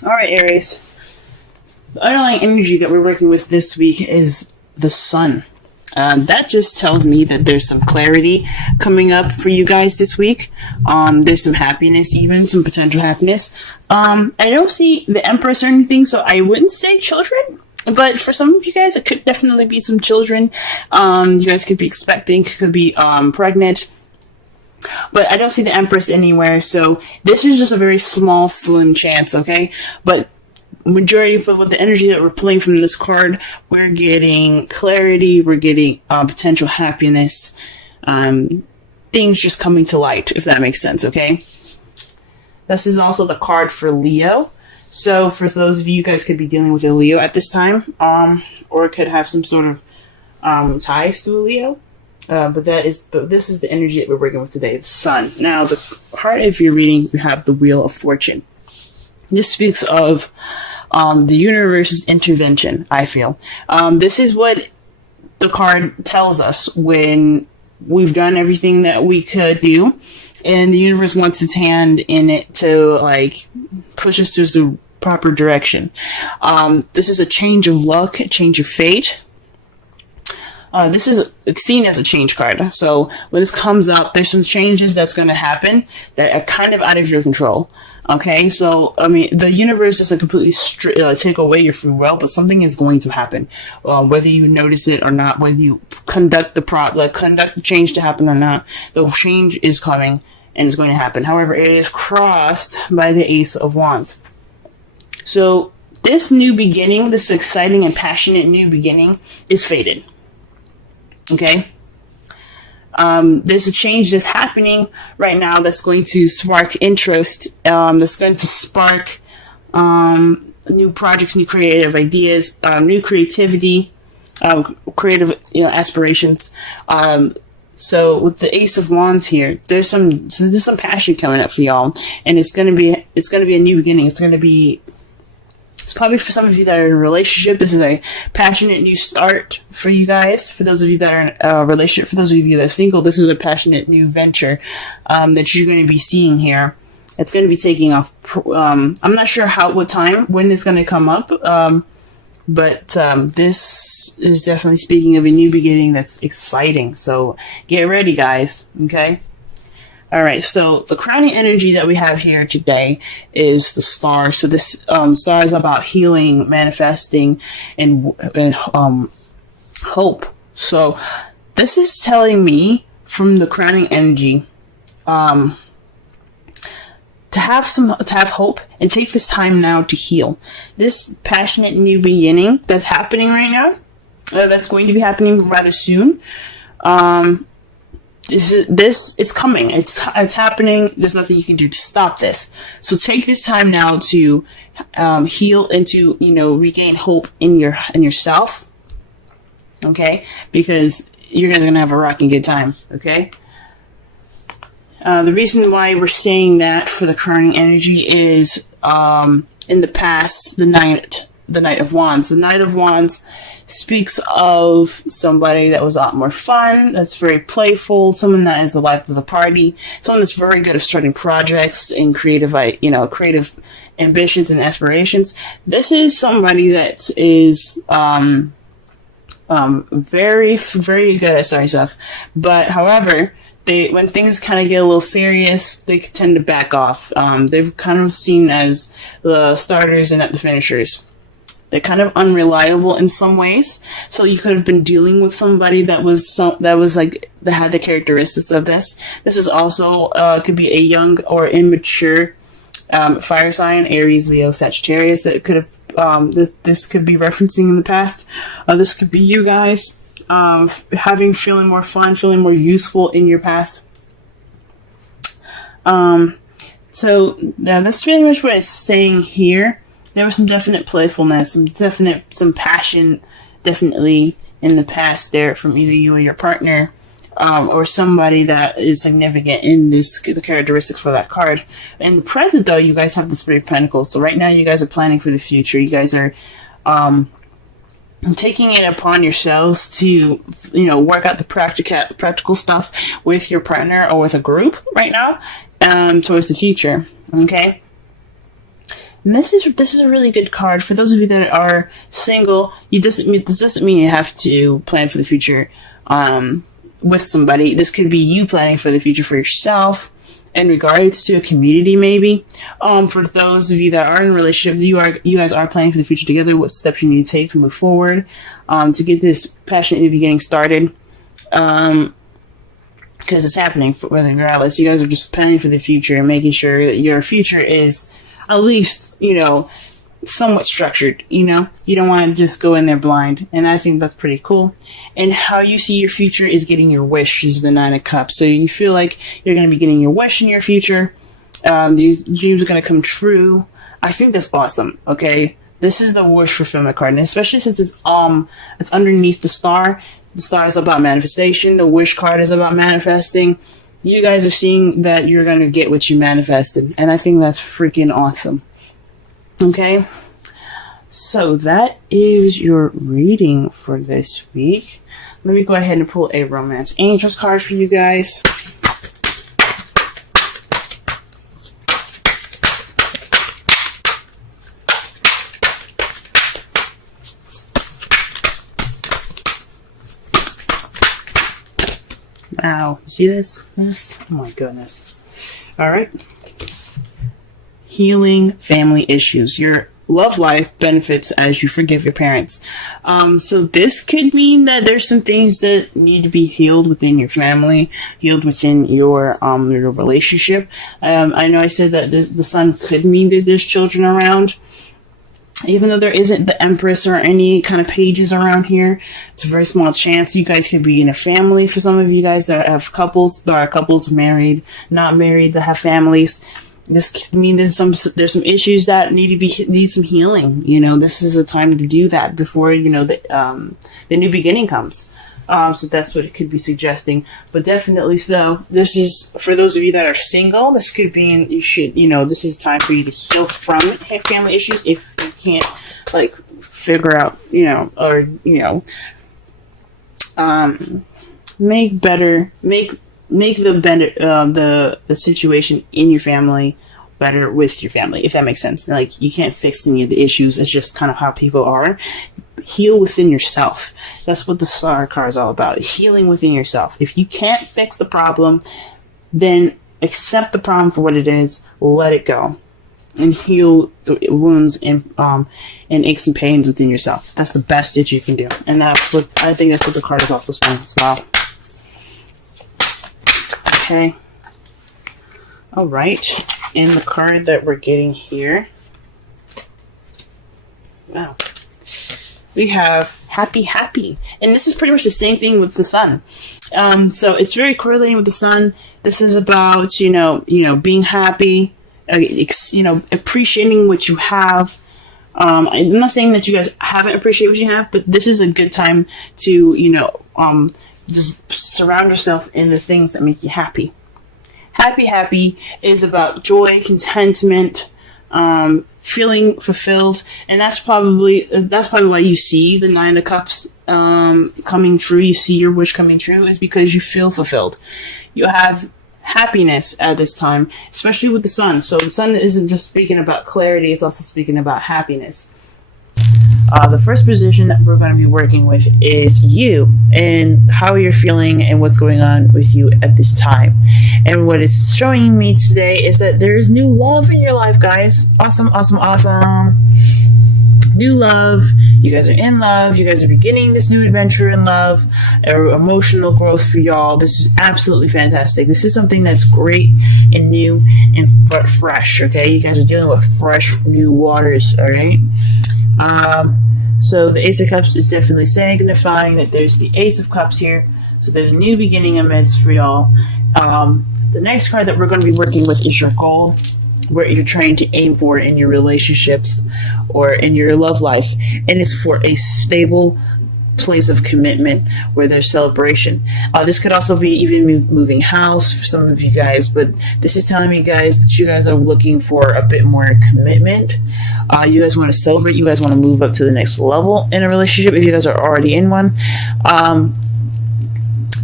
Alright, Aries. The underlying energy that we're working with this week is the sun. That just tells me that there's some clarity coming up for you guys this week. There's some happiness, even some potential happiness. I don't see the Empress or anything, so I wouldn't say children. But for some of you guys, it could definitely be some children. You guys could be expecting, could be pregnant. But I don't see the Empress anywhere, so this is just a very small, slim chance, okay? But majority of with the energy that we're pulling from this card, we're getting clarity, we're getting potential happiness, things just coming to light, if that makes sense, okay? This is also the card for Leo. So for those of you guys could be dealing with a Leo at this time, or could have some sort of ties to a Leo. But this is the energy that we're working with today, the sun. Now, the heart of your reading, you have the Wheel of Fortune. This speaks of the universe's intervention, I feel. This is what the card tells us when we've done everything that we could do, and the universe wants its hand in it to, like, push us to the proper direction. This is a change of luck, a change of fate. This is seen as a change card. So when this comes up, there's some changes that's going to happen that are kind of out of your control. Okay, so I mean, the universe doesn't completely take away your free will, but something is going to happen, whether you notice it or not, whether you conduct the change to happen or not. The change is coming and it's going to happen. However, it is crossed by the Ace of Wands. So this new beginning, this exciting and passionate new beginning, is fated. Okay, there's a change that's happening right now that's going to spark interest, that's going to spark new projects, new creative ideas, new creativity, creative aspirations. So with the Ace of Wands here, there's some passion coming up for y'all, and it's gonna be a new beginning. It's probably for some of you that are in a relationship. This is a passionate new start for you guys. For those of you that are in a relationship, for those of you that are single, this is a passionate new venture that you're going to be seeing here. It's going to be taking off. I'm not sure when it's going to come up, but this is definitely speaking of a new beginning that's exciting. So get ready, guys. Okay. All right, so the crowning energy that we have here today is the star. So this star is about healing, manifesting, and hope. So this is telling me from the crowning energy to have hope and take this time now to heal. This passionate new beginning that's happening right now, that's going to be happening rather soon. It's coming. It's happening. There's nothing you can do to stop this. So take this time now to heal and to regain hope in yourself. Okay, because you guys are gonna have a rocking good time. Okay. The reason why we're saying that for the crowning energy is in the past, the Knight of Wands. The Knight of Wands speaks of somebody that was a lot more fun, that's very playful, someone that is the life of the party, someone that's very good at starting projects and creative ambitions and aspirations. This is somebody that is very, very good at starting stuff. But however, when things kind of get a little serious, they tend to back off. They've kind of seen as the starters and not the finishers. They're kind of unreliable in some ways. So you could have been dealing with somebody that had the characteristics of this. This is also could be a young or immature fire sign, Aries, Leo, Sagittarius. That could have this could be referencing in the past. This could be you guys feeling more fun, feeling more useful in your past. So that's really much what it's saying here. There was some definite playfulness, some passion, definitely in the past there from either you or your partner, or somebody that is significant in the characteristics for that card. In the present, though, you guys have the Three of Pentacles. So right now, you guys are planning for the future. You guys are taking it upon yourselves to, work out the practical stuff with your partner or with a group right now, towards the future. Okay. And this is a really good card for those of you that are single. This doesn't mean you have to plan for the future with somebody. This could be you planning for the future for yourself in regards to a community, maybe. For those of you that are in a relationship, you guys are planning for the future together. What steps you need to take to move forward to get this passionate new beginning started. Because it's happening regardless. You guys are just planning for the future and making sure that your future is at least, somewhat structured. You don't want to just go in there blind. And I think that's pretty cool. And how you see your future is getting your wish is the 9 of Cups. So you feel like you're going to be getting your wish in your future. These dreams are going to come true. I think that's awesome. Okay. This is the wish fulfillment card. And especially since it's underneath the star. The star is about manifestation. The wish card is about manifesting. You guys are seeing that you're going to get what you manifested. And I think that's freaking awesome. Okay. So that is your reading for this week. Let me go ahead and pull a Romance Angels card for you guys. Wow, see this? Yes. Oh my goodness. Alright. Healing family issues. Your love life benefits as you forgive your parents. So this could mean that there's some things that need to be healed within your family, healed within your relationship. I know I said that the sun could mean that there's children around. Even though there isn't the Empress or any kind of pages around here, it's a very small chance. You guys could be in a family. For some of you guys that have couples, there are couples married, not married, that have families. This could mean there's some issues that need some healing. This is a time to do that before the new beginning comes. So that's what it could be suggesting. But definitely so. This is for those of you that are single. This could be this is time for you to heal from family issues if you can't figure out make the situation in your family better with your family, if that makes sense. You can't fix any of the issues. It's just kind of how people are. Heal within yourself. That's what the Star card is all about. Healing within yourself. If you can't fix the problem, then accept the problem for what it is. Let it go, and heal the wounds and aches and pains within yourself. That's the best that you can do, and that's what I think. That's what the card is also saying as well. Okay. All right. And the card that we're getting here. Wow. We have happy. And this is pretty much the same thing with the sun. So it's very correlating with the sun. This is about, being happy, appreciating what you have. I'm not saying that you guys haven't appreciated what you have, but this is a good time to, just surround yourself in the things that make you happy. Happy is about joy, contentment, feeling fulfilled, and that's probably why you see the 9 of Cups coming true. You see your wish coming true is because you feel fulfilled. You have happiness at this time, especially with the sun. So the sun isn't just speaking about clarity; it's also speaking about happiness. The first position that we're going to be working with is you and how you're feeling and what's going on with you at this time. And what it's showing me today is that there is new love in your life, guys. Awesome. New love. You guys are in love. You guys are beginning this new adventure in love. Emotional growth for y'all. This is absolutely fantastic. This is something that's great and new and fresh, okay? You guys are dealing with fresh, new waters, all right? So the Ace of Cups is definitely signifying that there's the Ace of Cups here. So there's a new beginning amidst for y'all. The next card that we're going to be working with is your goal, what you're trying to aim for in your relationships or in your love life. And it's for a stable place of commitment where there's celebration. This could also be even moving house for some of you guys, but this is telling me, guys, that you guys are looking for a bit more commitment. You guys want to celebrate. You guys want to move up to the next level in a relationship if you guys are already in one.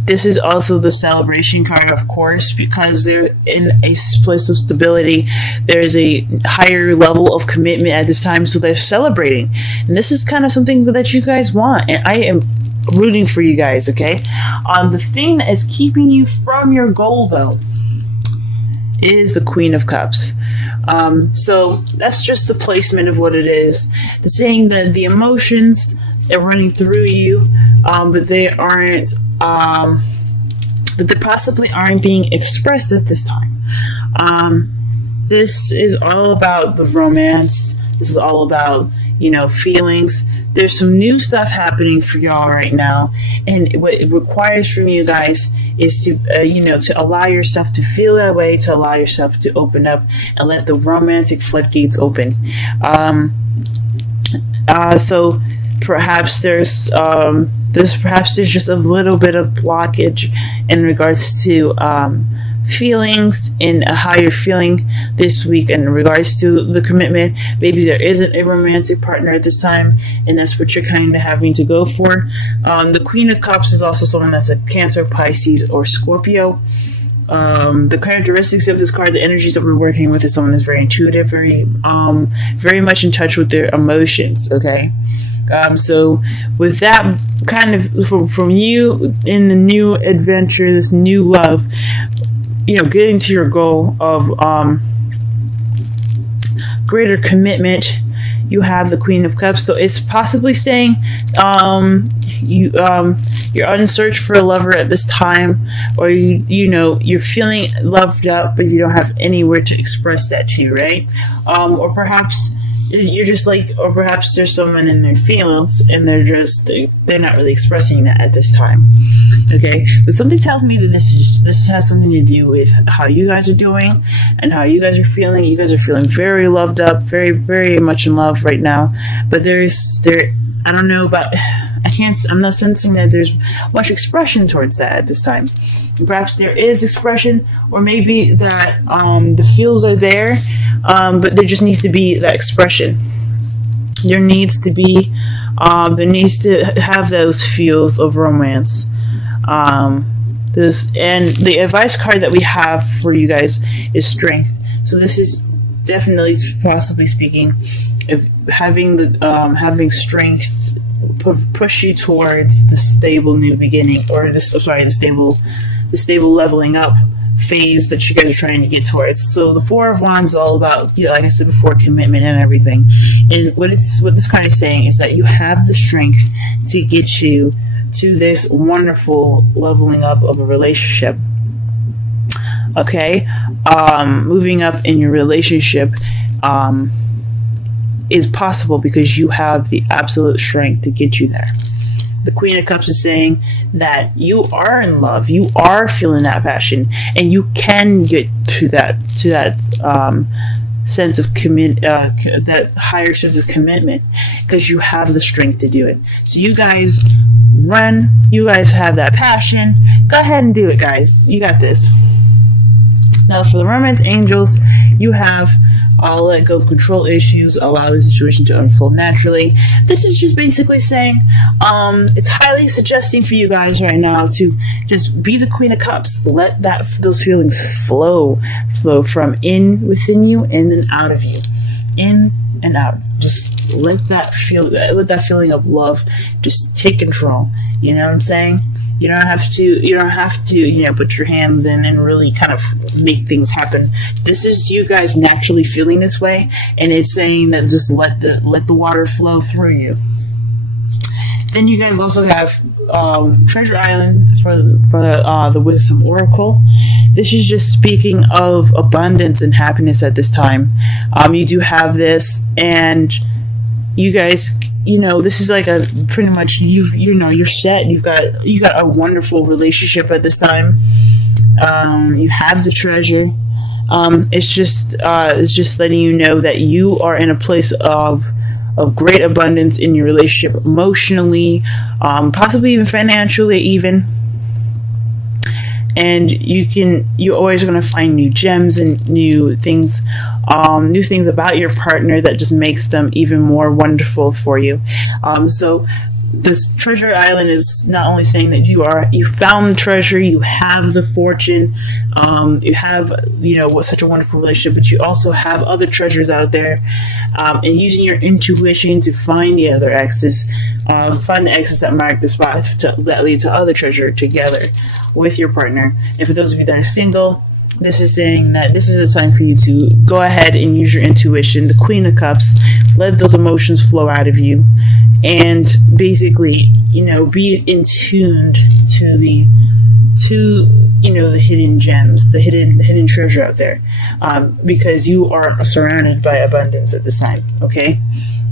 This is also the celebration card, of course, because they're in a place of stability. There is a higher level of commitment at this time, so they're celebrating. And this is kind of something that you guys want, and I am rooting for you guys, okay? The thing that is keeping you from your goal, though, is the Queen of Cups. So that's just the placement of what it is. It's saying that the emotions are running through you, but they aren't, that they possibly aren't being expressed at this time. This is all about the romance. This is all about, feelings. There's some new stuff happening for y'all right now, and what it requires from you guys is to, to allow yourself to feel that way, to allow yourself to open up and let the romantic floodgates open. So perhaps there's just a little bit of blockage in regards to feelings and how you're feeling this week in regards to the commitment. Maybe there isn't a romantic partner at this time, and that's what you're kind of having to go for. The Queen of Cups is also someone that's a Cancer, Pisces, or Scorpio. The characteristics of this card, the energies that we're working with, is someone that's very intuitive, very much in touch with their emotions, okay? So with that kind of from you in the new adventure, this new love, getting to your goal of greater commitment, you have the Queen of Cups. So it's possibly saying you're on search for a lover at this time, or you're feeling loved up, but you don't have anywhere to express that to, right? Or perhaps you're just or perhaps there's someone in their feelings and they're not really expressing that at this time. Okay, but something tells me that this has something to do with how you guys are doing and how you guys are feeling. You guys are feeling very loved up, very, very much in love right now. But I don't know about, I'm not sensing that there's much expression towards that at this time. Perhaps there is expression, or maybe that the feels are there, but there just needs to be that expression. There needs to have those feels of romance. And the advice card that we have for you guys is strength. So this is definitely, possibly speaking, of having strength push you towards the stable new beginning, or the stable leveling up phase that you guys are trying to get towards. So the Four of Wands is all about, like I said before, commitment and everything. And what this card is saying is that you have the strength to get you to this wonderful leveling up of a relationship. Okay, moving up in your relationship is possible because you have the absolute strength to get you there. The Queen of Cups is saying that you are in love, you are feeling that passion, and you can get to that sense of that higher sense of commitment because you have the strength to do it. So you guys run, you guys have that passion. Go ahead and do it, guys. You got this. Now, for the romance angels, you have let go of control issues, allow the situation to unfold naturally. This is just basically saying it's highly suggesting for you guys right now to just be the Queen of Cups. Let those feelings flow from within you and then out of you, in and out. Just let that feeling of love just take control. You know what I'm saying? You don't have to, put your hands in and really kind of make things happen. This is you guys naturally feeling this way, and it's saying that just let the water flow through you. Then you guys also have Treasure Island for the Wisdom Oracle. This is just speaking of abundance and happiness at this time. You do have this, and you guys, this is like a pretty much you're set. You've got a wonderful relationship at this time. You have the treasure. It's just letting you know that you are in a place of great abundance in your relationship, emotionally, possibly even financially, even. And you're always going to find new gems and new things about your partner that just makes them even more wonderful for you. So this treasure island is not only saying that you found the treasure, you have the fortune, you have such a wonderful relationship, but you also have other treasures out there, and using your intuition to find the other exes, find the exes that mark the spot that lead to other treasure together with your partner. And for those of you that are single, this is saying that this is a time for you to go ahead and use your intuition, the Queen of Cups, let those emotions flow out of you, and basically, be in tuned to the hidden gems, the hidden treasure out there, because you are surrounded by abundance at this time. Okay,